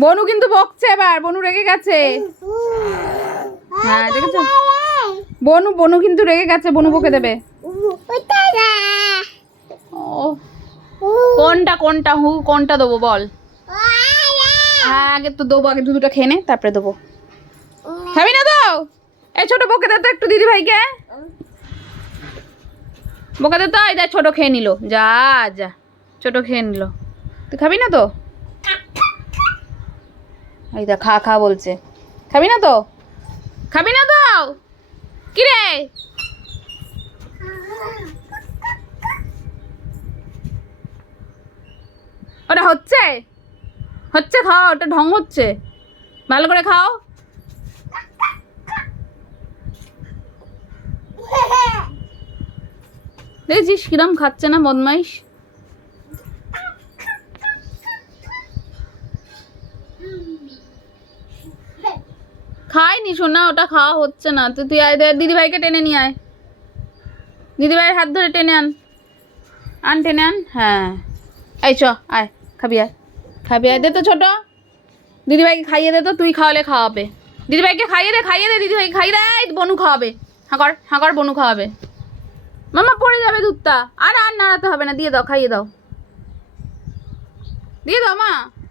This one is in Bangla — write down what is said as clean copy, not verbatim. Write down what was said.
বনু কিন্তু বকছে এবার, বনু রেগে গেছে। হ্যাঁ দেখেছো, বনু বনু কিন্তু রেগে গেছে, বনু বকে দেবে। ও কোনটা কোনটা কোনটা দেবো বল? হ্যাঁ আগে তো দেবো, আগে দুধটা খেয়ে নে তারপরে দেবো। খাবি না তো? এই ছোট বকে দে তো একটু দিদি ভাইকে, বকে দে তো। এই দেখ ছোট খেয়ে নিল, যা যা ছোট খেয়ে নিল। তুই খাবি না তো? এই দেখ খা খা বলছে, খাবি না তো? খাবি না তো? কি রে ওটা হচ্ছে হচ্ছে খাও, ওটা ঢং হচ্ছে, ভালো করে খাও। দেখছিস কিরম খাচ্ছে না বদমাইশ। খাইনি শোনা, ওটা খাওয়া হচ্ছে না। তো তুই আয়, দিদি ভাইকে টেনে নিয়ে আয়, দিদি ভাইয়ের হাত ধরে টেনে আন, আন টেনে আন। হ্যাঁ এই চ আয়, খাবি আয়, খাবি আয়, দে তো ছোট দিদি ভাইকে খাইয়ে দে তো, তুই খাওয়ালে খাওয়াবে। দিদি ভাইকে খাইয়ে দে, খাইয়ে দে, দিদি ভাইকে খাইয়ে দে। বনু খাওয়াবে, হাঁকর হাঁকর, বনু খাওয়াবে। মামা পড়ে যাবে দুধটা, আর আর নাড়াতে হবে না, দিয়ে দাও, খাইয়ে দাও, দিয়ে দাও মা।